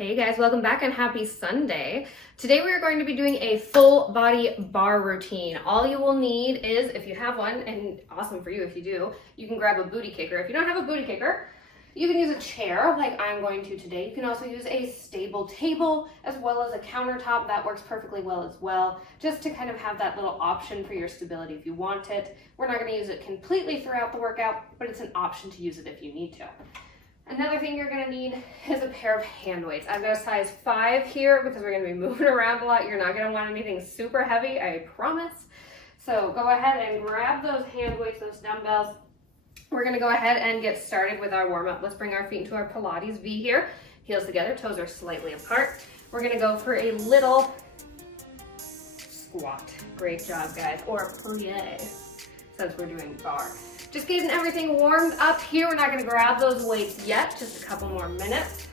Hey guys, welcome back and happy Sunday. Today we are going to be doing a full body bar routine. All you will need is, if you have one, and awesome for you if you do, you can grab a booty kicker. If you don't have a booty kicker, you can use a chair like I'm going to today. You can also use a stable table as well as a countertop. That works perfectly well as well, just to kind of have that little option for your stability if you want it. We're not going to use it completely throughout the workout, but it's an option to use it if you need to. Another thing you're going to need is a pair of hand weights. I've got a size 5 here because we're going to be moving around a lot. You're not going to want anything super heavy, I promise. So go ahead and grab those hand weights, those dumbbells. We're going to go ahead and get started with our warm-up. Let's bring our feet into our Pilates V here. Heels together, toes are slightly apart. We're going to go for a little squat. Great job, guys. Or plie, since we're doing bar. Just getting everything warmed up here. We're not going to grab those weights yet. Just a couple more minutes.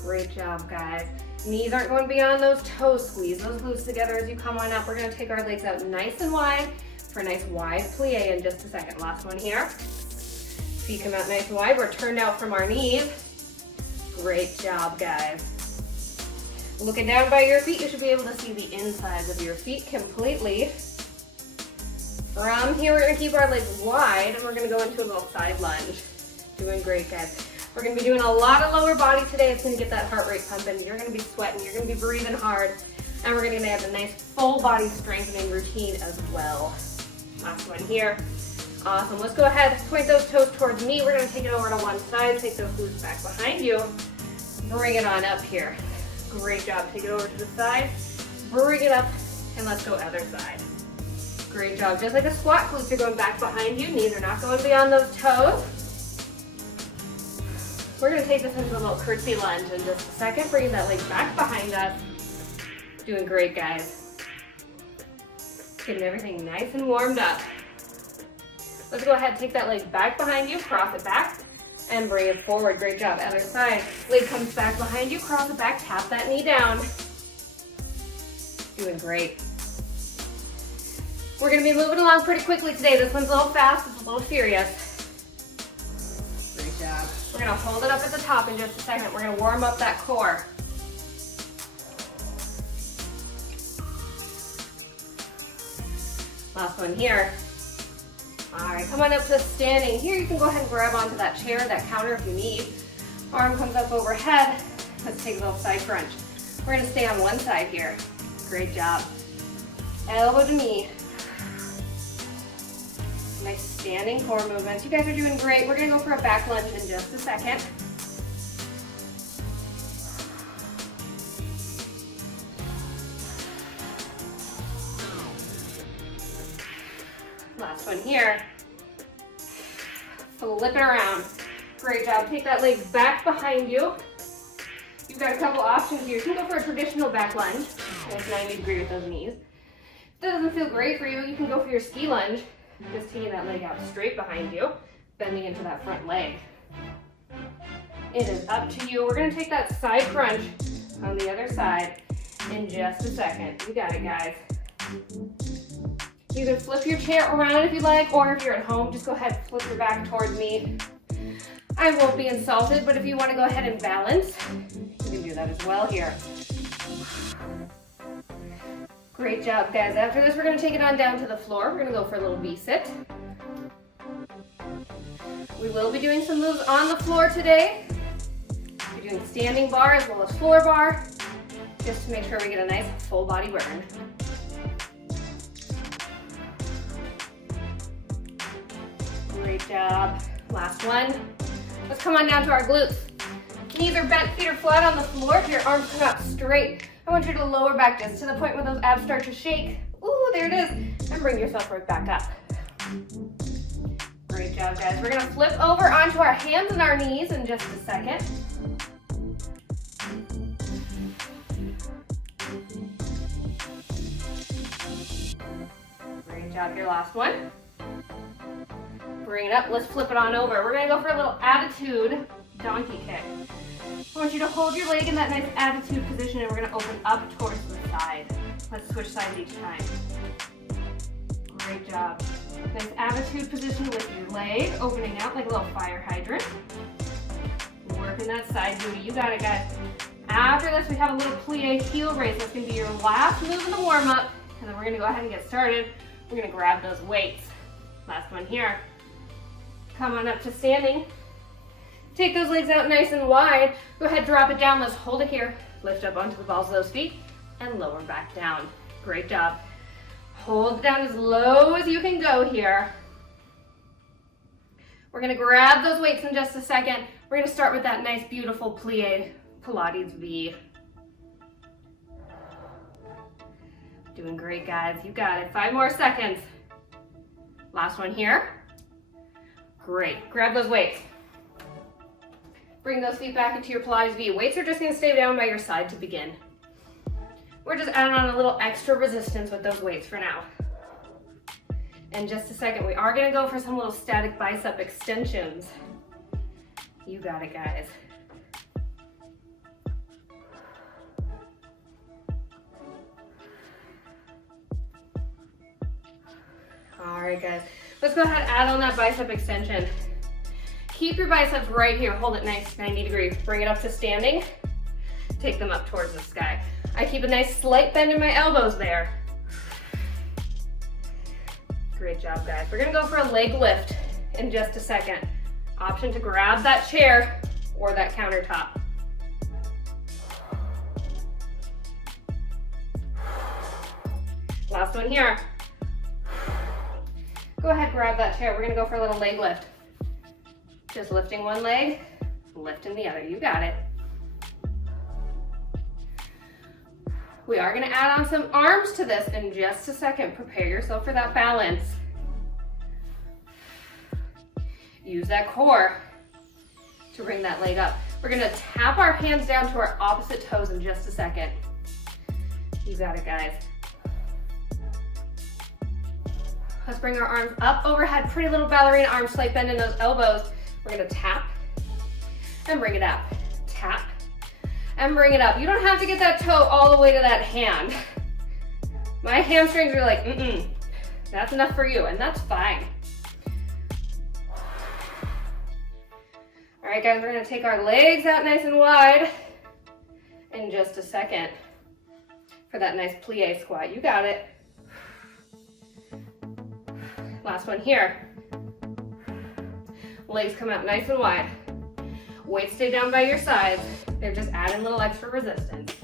Great job, guys. Knees aren't going beyond those toes. Squeeze those glutes together as you come on up. We're going to take our legs out nice and wide for a nice wide plie in just a second. Last one here. Feet come out nice and wide. We're turned out from our knees. Great job, guys. Looking down by your feet, you should be able to see the insides of your feet completely. From here, we're going to keep our legs wide and we're going to go into a little side lunge. Doing great, guys. We're going to be doing a lot of lower body today. It's going to get that heart rate pumping. You're going to be sweating. You're going to be breathing hard. And we're going to have a nice full body strengthening routine as well. Last one here. Awesome. Let's go ahead, point those toes towards me. We're going to take it over to one side. Take those glutes back behind you. Bring it on up here. Great job. Take it over to the side. Bring it up. And let's go other side. Great job. Just like a squat, glutes are going back behind you. Knees are not going beyond those toes. We're going to take this into a little curtsy lunge in just a second. Bring that leg back behind us. Doing great, guys. Getting everything nice and warmed up. Let's go ahead and take that leg back behind you, cross it back, and bring it forward. Great job. Other side. Leg comes back behind you, cross it back, tap that knee down. Doing great. We're going to be moving along pretty quickly today. This one's a little fast, it's a little furious. Great job. We're going to hold it up at the top in just a second. We're going to warm up that core. Last one here. All right, come on up to standing. Here you can go ahead and grab onto that chair, that counter if you need. Arm comes up overhead. Let's take a little side crunch. We're going to stay on one side here. Great job. Elbow to knee. Nice standing core movements. You guys are doing great. We're going to go for a back lunge in just a second. Last one here. Flip it around. Great job. Take that leg back behind you. You've got a couple options here. You can go for a traditional back lunge. That's 90 degrees with those knees. If that doesn't feel great for you, you can go for your ski lunge. Just taking that leg out straight behind you, bending into that front leg. It is up to you. We're going to take that side crunch on the other side in just a second. You got it, guys. You can flip your chair around if you like, or if you're at home, just go ahead and flip your back towards me. I won't be insulted, but if you want to go ahead and balance, you can do that as well here. Great job, guys. After this, we're going to take it on down to the floor. We're going to go for a little V-sit. We will be doing some moves on the floor today. We're doing standing bar as well as floor bar, just to make sure we get a nice full body burn. Great job. Last one. Let's come on down to our glutes. Knees are bent, feet are flat on the floor. If your arms come out straight, I want you to lower back just to the point where those abs start to shake. Ooh, there it is. And bring yourself right back up. Great job, guys. We're going to flip over onto our hands and our knees in just a second. Great job. Your last one. Bring it up. Let's flip it on over. We're going to go for a little attitude donkey kick. I want you to hold your leg in that nice attitude position and we're going to open up towards the side. Let's switch sides each time. Great job. Nice attitude position with your leg opening out like a little fire hydrant. Working that side booty. You got it, guys. After this, we have a little plie heel raise. That's going to be your last move in the warm-up. And then we're going to go ahead and get started. We're going to grab those weights. Last one here. Come on up to standing. Take those legs out nice and wide. Go ahead, drop it down. Let's hold it here. Lift up onto the balls of those feet and lower back down. Great job. Hold it down as low as you can go here. We're going to grab those weights in just a second. We're going to start with that nice, beautiful plie Pilates V. Doing great, guys. You got it. 5 more seconds. Last one here. Great. Grab those weights. Bring those feet back into your Pilates V. Weights are just going to stay down by your side to begin. We're just adding on a little extra resistance with those weights for now. In just a second, we are going to go for some little static bicep extensions. You got it, guys. All right, guys. Let's go ahead and add on that bicep extension. Keep your biceps right here. Hold it nice, 90 degrees. Bring it up to standing. Take them up towards the sky. I keep a nice slight bend in my elbows there. Great job, guys. We're gonna go for a leg lift in just a second. Option to grab that chair or that countertop. Last one here. Go ahead, grab that chair. We're gonna go for a little leg lift. Just lifting one leg, lifting the other. You got it. We are going to add on some arms to this in just a second. Prepare yourself for that balance. Use that core to bring that leg up. We're going to tap our hands down to our opposite toes in just a second. You got it, guys. Let's bring our arms up overhead. Pretty little ballerina arms, slight bend in those elbows. We're going to tap and bring it up. Tap and bring it up. You don't have to get that toe all the way to that hand. My hamstrings are like, that's enough for you, and that's fine. All right, guys, we're gonna take our legs out nice and wide in just a second for that nice plie squat. You got it. Last one here. Legs come out nice and wide. Weights stay down by your sides. They're just adding a little extra resistance.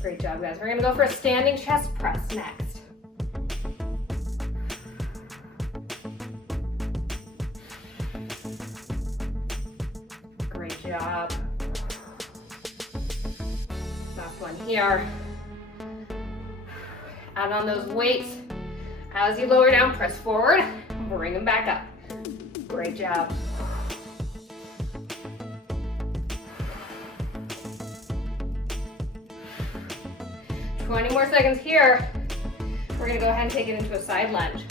Great job, guys. We're gonna go for a standing chest press next. Great job. Last one here. Add on those weights. As you lower down, press forward, bring them back up. Great job. "20 more seconds here. We're gonna go ahead and take it into a side lunge.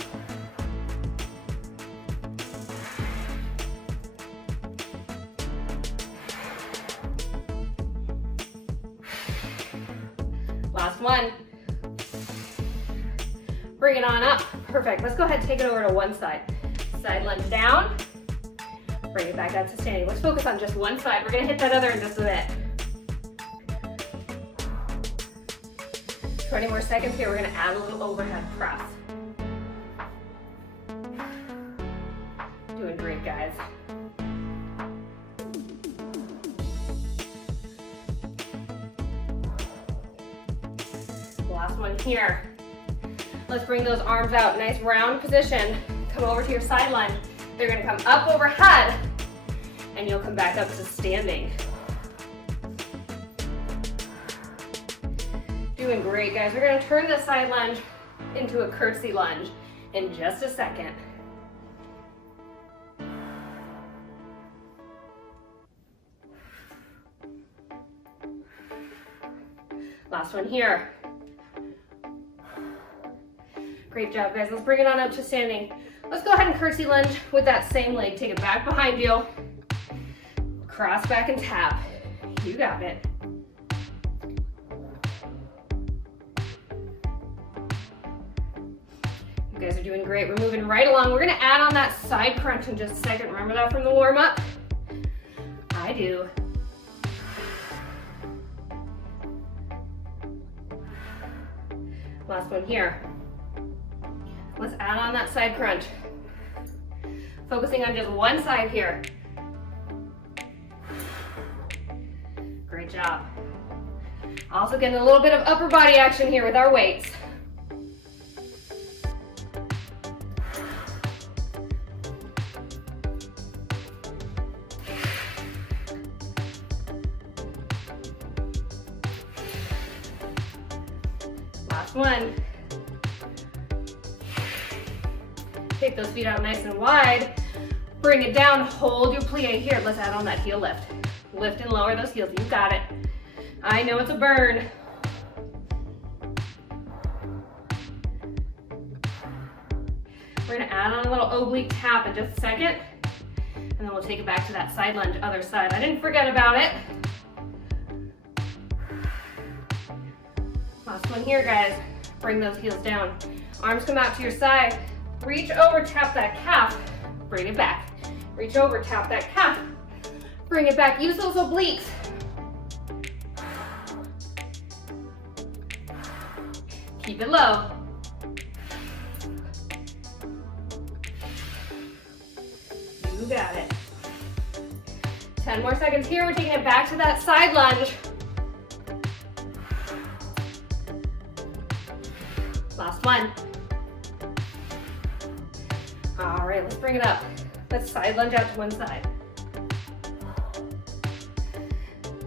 Last one. Bring it on up. Perfect. Let's go ahead and take it over to one side. Side lunge down. Bring it back up to standing. Let's focus on just one side. We're going to hit that other in just a bit. 20 more seconds here. We're going to add a little overhead press. Doing great, guys. Last one here. Let's bring those arms out. Nice round position. Come over to your side lunge. They're going to come up overhead, and you'll come back up to standing. Doing great, guys. We're going to turn the side lunge into a curtsy lunge in just a second. Last one here. Great job, guys. Let's bring it on up to standing. Let's go ahead and curtsy lunge with that same leg. Take it back behind you. Cross back and tap. You got it. You guys are doing great. We're moving right along. We're gonna add on that side crunch in just a second. Remember that from the warm up? I do. Last one here. Let's add on that side crunch. Focusing on just one side here. Great job. Also getting a little bit of upper body action here with our weights. Last one. Take those feet out nice and wide. Bring it down, hold your plie here. Let's add on that heel lift. Lift and lower those heels, you got it. I know it's a burn. We're gonna add on a little oblique tap in just a second, and then we'll take it back to that side lunge, other side. I didn't forget about it. Last one here, guys. Bring those heels down. Arms come out to your side. Reach over, tap that calf, bring it back. Reach over, tap that calf, bring it back. Use those obliques. Keep it low. You got it. 10 more seconds here. We're taking it back to that side lunge. Last one. All right, let's bring it up. Let's side lunge out to one side.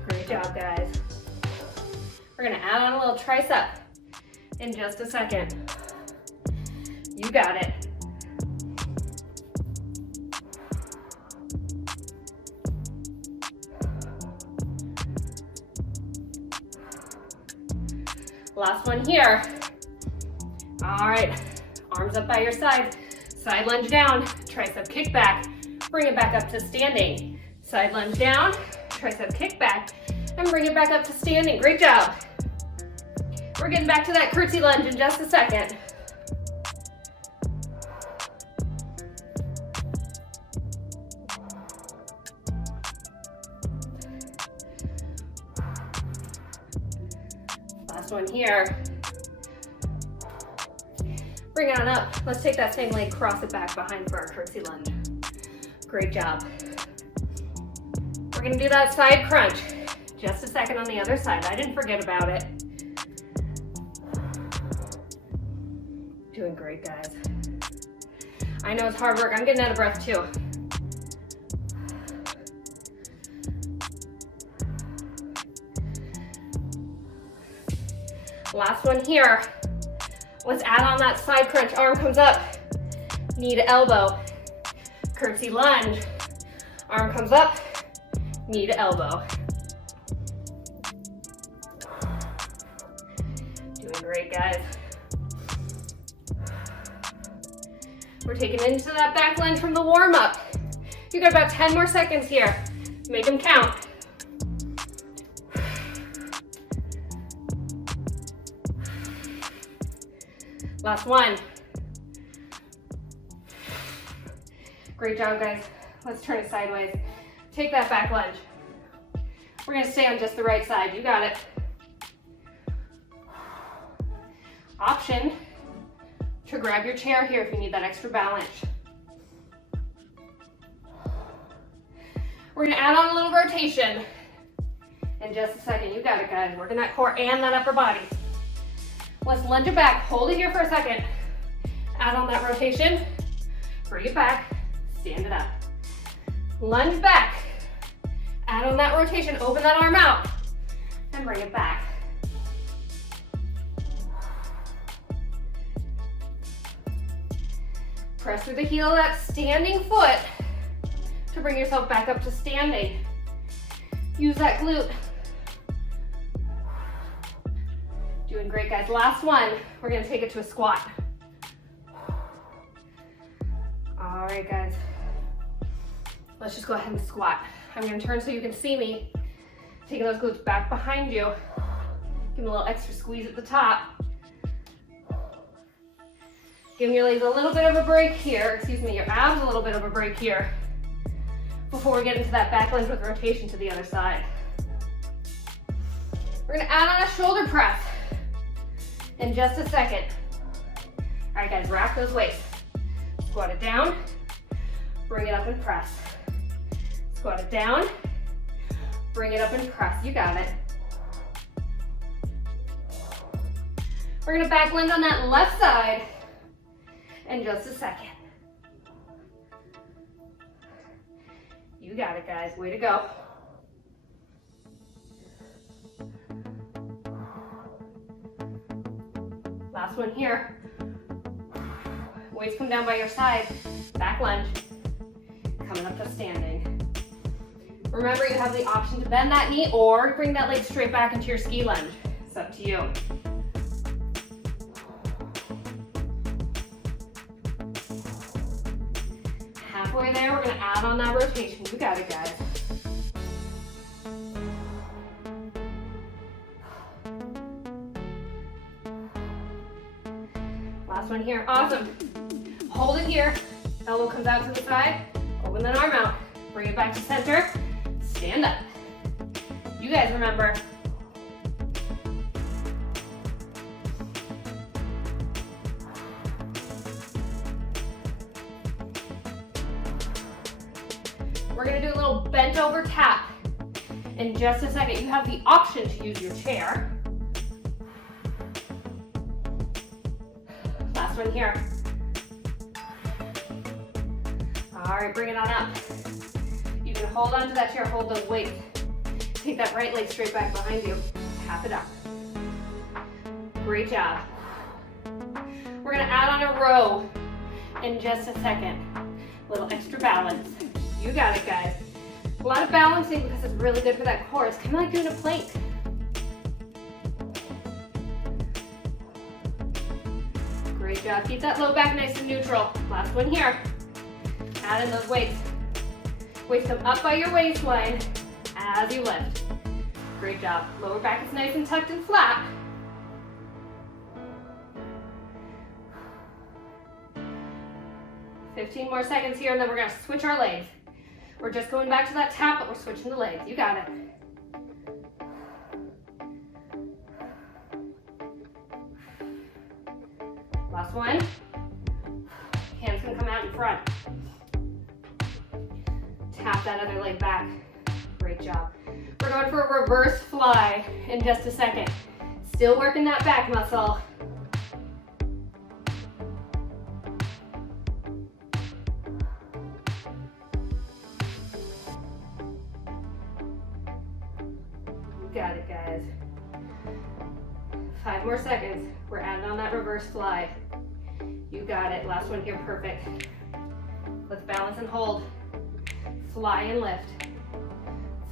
Great job, guys. We're gonna add on a little tricep in just a second. You got it. Last one here. All right, arms up by your side. Side lunge down, tricep kick back, bring it back up to standing. Side lunge down, tricep kick back, and bring it back up to standing. Great job. We're getting back to that curtsy lunge in just a second. Last one here. Bring it on up. Let's take that same leg, cross it back behind for our curtsy lunge. Great job. We're gonna do that side crunch. Just a second on the other side. I didn't forget about it. Doing great, guys. I know it's hard work. I'm getting out of breath too. Last one here. Let's add on that side crunch. Arm comes up, knee to elbow. Curtsy lunge. Arm comes up, knee to elbow. Doing great, guys. We're taking it into that back lunge from the warm up. You got about 10 more seconds here. Make them count. Last one. Great job, guys. Let's turn it sideways. Take that back lunge. We're gonna stay on just the right side. You got it. Option to grab your chair here if you need that extra balance. We're gonna add on a little rotation in just a second. You got it, guys. Working that core and that upper body. Let's lunge it back. Hold it here for a second. Add on that rotation. Bring it back. Stand it up. Lunge back. Add on that rotation. Open that arm out. And bring it back. Press through the heel of that standing foot to bring yourself back up to standing. Use that glute. Doing great, guys. Last one. We're gonna take it to a squat. All right, guys. Let's just go ahead and squat. I'm gonna turn so you can see me. Taking those glutes back behind you. Give them a little extra squeeze at the top. Giving your legs a little bit of a break here, excuse me, your abs a little bit of a break here before we get into that back lunge with rotation to the other side. We're gonna add on a shoulder press in just a second. All right, guys, rack those weights. Squat it down, bring it up and press. Squat it down, bring it up and press. You got it. We're gonna back lunge on that left side in just a second. You got it, guys. Way to go. Last one here. Weights come down by your side. Back lunge. Coming up to standing. Remember, you have the option to bend that knee or bring that leg straight back into your ski lunge. It's up to you. Halfway there, we're gonna add on that rotation. You got it, guys. Last one here, awesome. Hold it here, elbow comes out to the side, open that arm out, bring it back to center, stand up. You guys remember, we're gonna do a little bent over tap. In just a second, you have the option to use your chair. Last one here. All right, bring it on up. You can hold onto that chair, hold those weights. Take that right leg straight back behind you. Tap it up. Great job. We're gonna add on a row in just a second. A little extra balance. You got it, guys. A lot of balancing because it's really good for that core. It's kind of like doing a plank. Great job. Keep that low back nice and neutral. Last one here. Add in those weights. Weights come up by your waistline as you lift. Great job. Lower back is nice and tucked and flat. $15 more seconds here, and then we're gonna switch our legs. We're just going back to that tap, but we're switching the legs. You got it. Last one. Hands can come out in front. Tap that other leg back. Great job. We're going for a reverse fly in just a second. Still working that back muscle. Got it, guys. 5 more seconds. We're adding on that reverse fly. You got it. Last one here, perfect. Let's balance and hold. Fly and lift.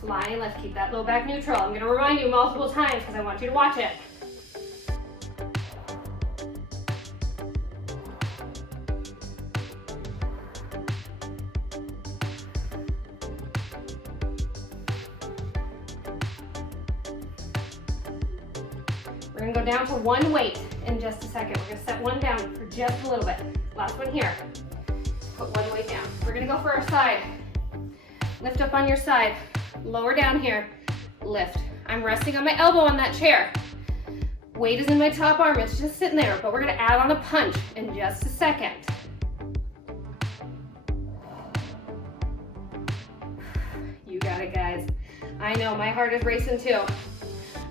Fly and lift. Keep that low back neutral. I'm gonna remind you multiple times because I want you to watch it. We're gonna go down to one weight in just a second. We're gonna set one down for just a little bit. Last one here. Put one weight down. We're gonna go for our side. Lift up on your side. Lower down here. Lift. I'm resting on my elbow on that chair. Weight is in my top arm. It's just sitting there, but we're gonna add on a punch in just a second. You got it, guys. I know, my heart is racing too.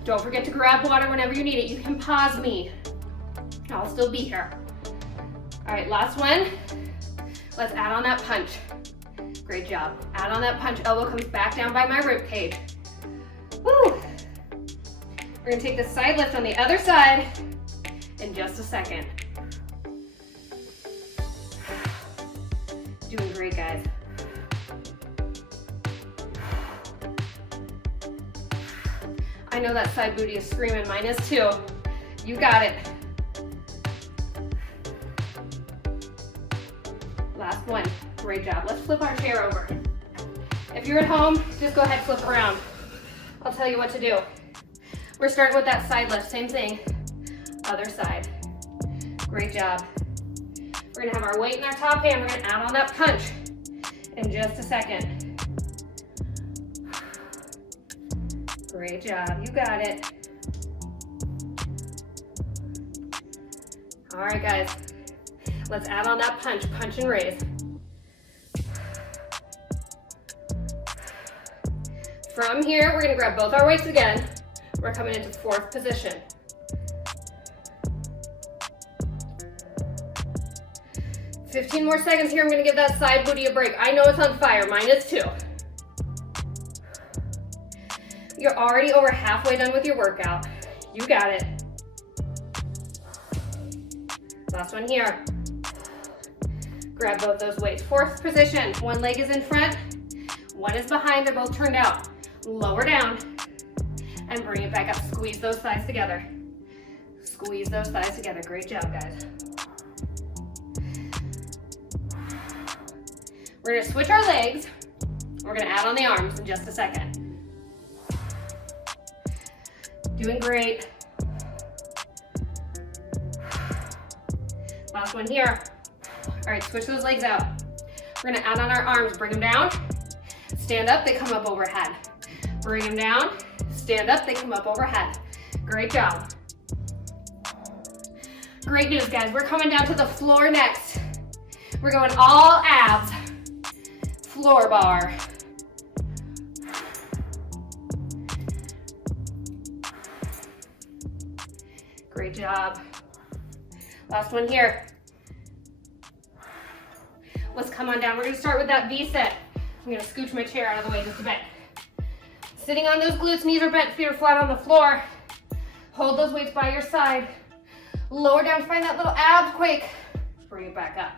Don't forget to grab water whenever you need it. You can pause me. I'll still be here. All right, last one. Let's add on that punch. Great job. Add on that punch. Elbow comes back down by my rib cage. Woo! We're gonna take the side lift on the other side in just a second. Doing great, guys. I know that side booty is screaming, mine is too. You got it. Last one, great job. Let's flip our chair over. If you're at home, just go ahead, flip around. I'll tell you what to do. We're starting with that side lift, same thing. Other side. Great job. We're gonna have our weight in our top hand. We're gonna add on that punch in just a second. Great job, you got it. All right, guys, let's add on that punch, punch and raise. From here, we're gonna grab both our weights again. We're coming into fourth position. "15 more seconds here. I'm gonna give that side booty a break. I know it's on fire, mine is too. You're already over halfway done with your workout. You got it. Last one here. Grab both those weights. Fourth position. One leg is in front, one is behind. They're both turned out. Lower down and bring it back up. Squeeze those thighs together. Squeeze those thighs together. Great job, guys. We're gonna switch our legs. We're gonna add on the arms in just a second. Doing great. Last one here. All right, switch those legs out. We're gonna add on our arms, bring them down, stand up, they come up overhead. Bring them down, stand up, they come up overhead. Great job. Great news, guys. We're coming down to the floor next. We're going all abs, floor bar. Great job. Last one here. Let's come on down. We're gonna start with that V set. I'm gonna scooch my chair out of the way just a bit. Sitting on those glutes, knees are bent, feet are flat on the floor. Hold those weights by your side. Lower down, find that little ab quake. Bring it back up.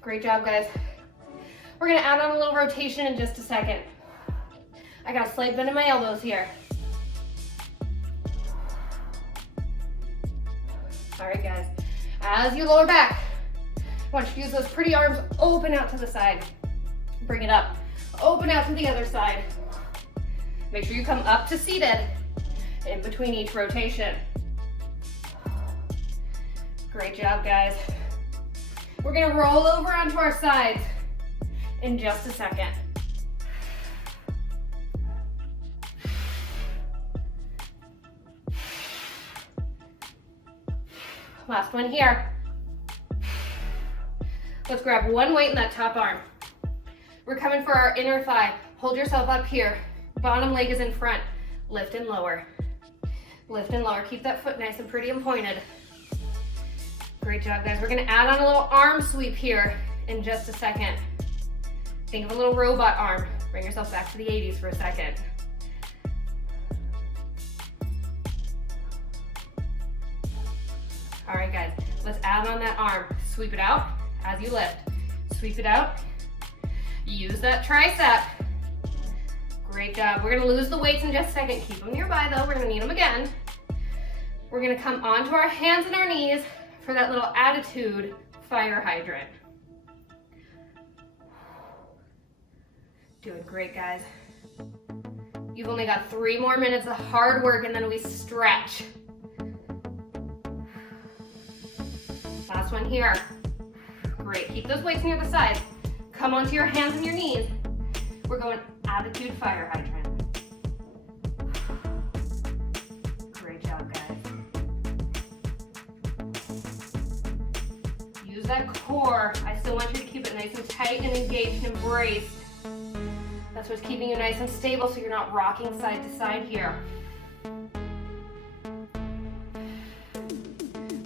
Great job, guys. We're gonna add on a little rotation in just a second. I got a slight bend in my elbows here. All right, guys. As you lower back, I want you to use those pretty arms, open out to the side. Bring it up, open out to the other side. Make sure you come up to seated in between each rotation. Great job, guys. We're gonna roll over onto our sides in just a second. Last one here. Let's grab one weight in that top arm. We're coming for our inner thigh. Hold yourself up here. Bottom leg is in front. Lift and lower. Lift and lower. Keep that foot nice and pretty and pointed. Great job, guys. We're gonna add on a little arm sweep here in just a second. Think of a little robot arm. Bring yourself back to the 80s for a second. All right, guys, let's add on that arm. Sweep it out as you lift. Sweep it out. Use that tricep. Great job. We're gonna lose the weights in just a second. Keep them nearby though, we're gonna need them again. We're gonna come onto our hands and our knees for that little attitude fire hydrant. Doing great, guys. You've only got 3 more minutes of hard work and then we stretch. Last one here. Great, keep those weights near the side. Come onto your hands and your knees. We're going attitude fire hydrant. Great job, guys. Use that core. I still want you to keep it nice and tight and engaged and braced. That's what's keeping you nice and stable so you're not rocking side to side here.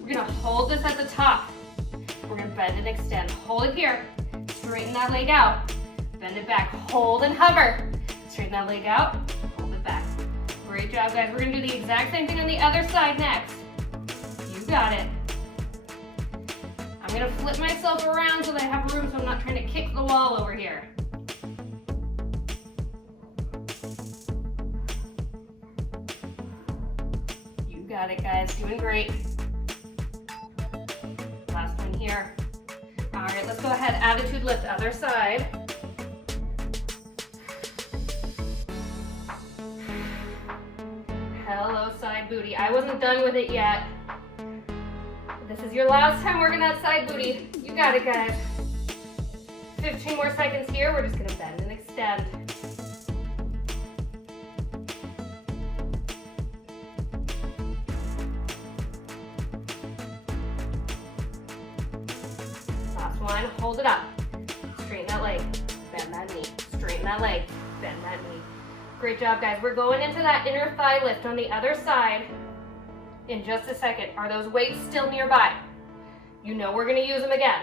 We're gonna hold this at the top. We're gonna bend and extend. Hold it here. Straighten that leg out. Bend it back. Hold and hover. Straighten that leg out. Hold it back. Great job, guys. We're gonna do the exact same thing on the other side next. You got it. I'm gonna flip myself around so that I have room so I'm not trying to kick the wall over here. You got it, guys. Doing great. Last one here. All right, let's go ahead. Attitude lift, other side. Hello, side booty. I wasn't done with it yet. This is your last time working that side booty. You You got it, guys. 15 more seconds here. We're just gonna bend and extend. Last one, hold it up. Straighten that leg, bend that knee. Straighten that leg, bend that knee. Great job, guys. We're going into that inner thigh lift on the other side in just a second. Are those weights still nearby? You know we're gonna use them again.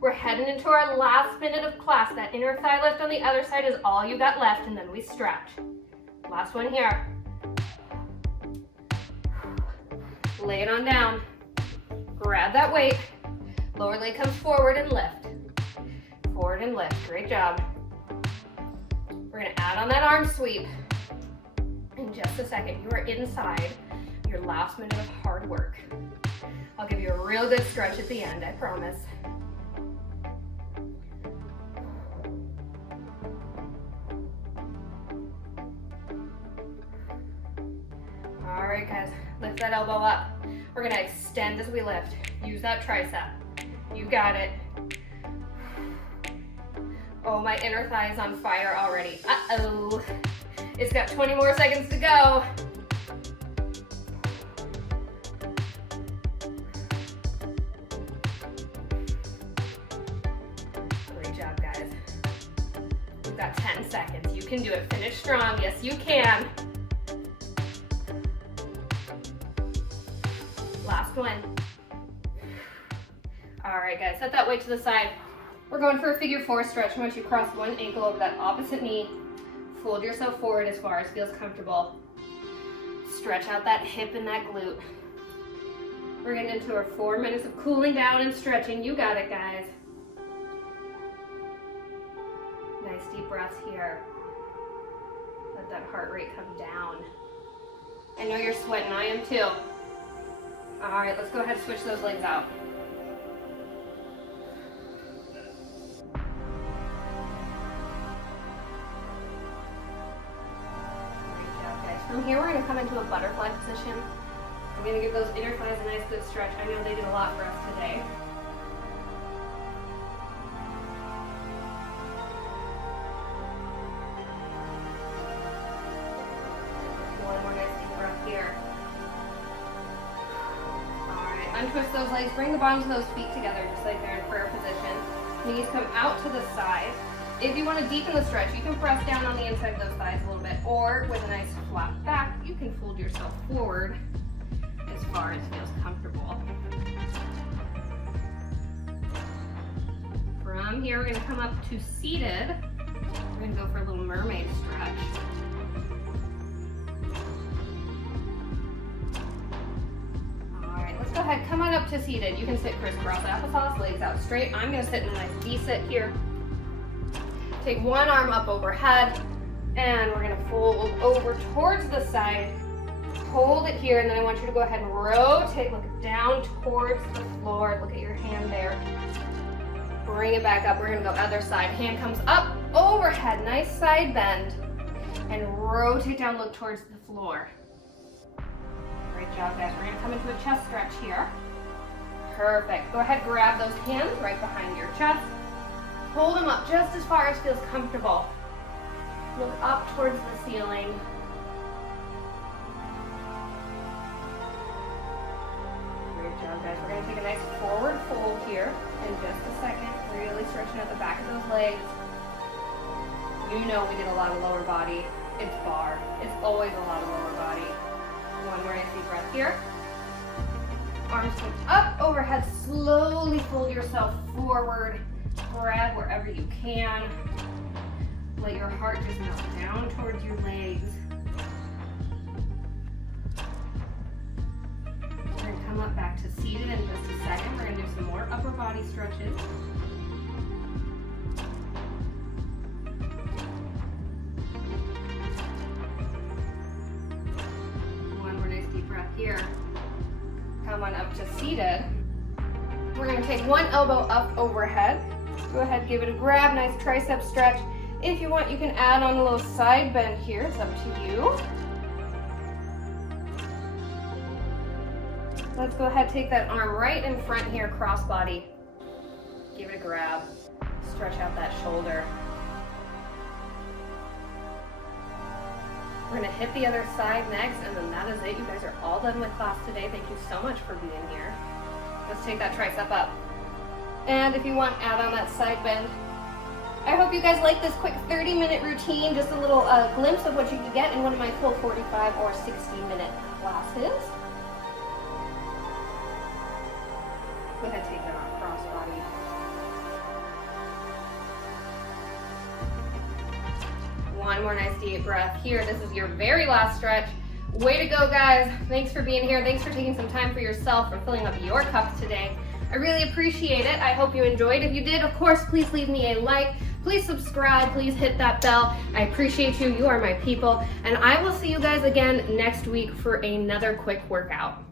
We're heading into our last minute of class. That inner thigh lift on the other side is all you got left, and then we stretch. Last one here. Lay it on down. Grab that weight. Lower leg comes forward and lift. Forward and lift. Great job. We're gonna add on that arm sweep. In just a second, you are inside your last minute of hard work. I'll give you a real good stretch at the end, I promise. All right, guys, lift that elbow up. We're gonna extend as we lift. Use that tricep. You got it. Oh, my inner thigh is on fire already. Uh-oh. It's got 20 more seconds to go. Great job, guys. We've got 10 seconds. You can do it. Finish strong. Yes, you can. Last one. All right, guys, set that weight to the side. We're going for a figure four stretch. I want you to cross one ankle over that opposite knee. Fold yourself forward as far as feels comfortable. Stretch out that hip and that glute. We're getting into our 4 minutes of cooling down and stretching. You got it, guys. Nice deep breaths here. Let that heart rate come down. I know you're sweating, I am too. All right, let's go ahead and switch those legs out. From here, we're going to come into a butterfly position. I'm going to give those inner thighs a nice good stretch. I know they did a lot for us today. One more nice deep breath here. All right, untwist those legs. Bring the bottoms of those feet together just like they're in prayer position. Knees come out to the side. If you want to deepen the stretch, you can press down on the inside of those thighs a little bit, or with a nice flat back, you can fold yourself forward as far as feels comfortable. From here, we're going to come up to seated. We're going to go for a little mermaid stretch. All right, let's go ahead. Come on up to seated. You can sit crisscross applesauce, legs out straight. I'm going to sit in a nice V-sit here. Take one arm up overhead, and we're gonna fold over towards the side. Hold it here, and then I want you to go ahead and rotate, look down towards the floor. Look at your hand there. Bring it back up. We're gonna go other side. Hand comes up, overhead, nice side bend, and rotate down, look towards the floor. Great job, guys. We're gonna come into a chest stretch here. Perfect. Go ahead, grab those hands right behind your chest. Hold them up just as far as feels comfortable. Look up towards the ceiling. Great job, guys. We're going to take a nice forward fold here in just a second. Really stretching out the back of those legs. You know we did a lot of lower body. It's bar. It's always a lot of lower body. One more nice deep breath here. Arms come up, overhead. Slowly fold yourself forward. Grab wherever you can. Let your heart just melt down towards your legs. We're going to come up back to seated in just a second. We're going to do some more upper body stretches. One more nice deep breath here. Come on up to seated. We're going to take one elbow up overhead. Go ahead, give it a grab, nice tricep stretch. If you want, you can add on a little side bend here. It's up to you. Let's go ahead, take that arm right in front here, crossbody. Give it a grab. Stretch out that shoulder. We're gonna hit the other side next, and then that is it. You guys are all done with class today. Thank you so much for being here. Let's take that tricep up. And if you want, add on that side bend. I hope you guys like this quick 30-minute routine, just a little glimpse of what you can get in one of my full 45 or 60-minute classes. Go ahead, take that on crossbody. One more nice deep breath here. This is your very last stretch. Way to go, guys. Thanks for being here. Thanks for taking some time for yourself, for filling up your cups today. I really appreciate it. I hope you enjoyed. If you did, of course, please leave me a like. Please subscribe. Please hit that bell. I appreciate you. You are my people. And I will see you guys again next week for another quick workout.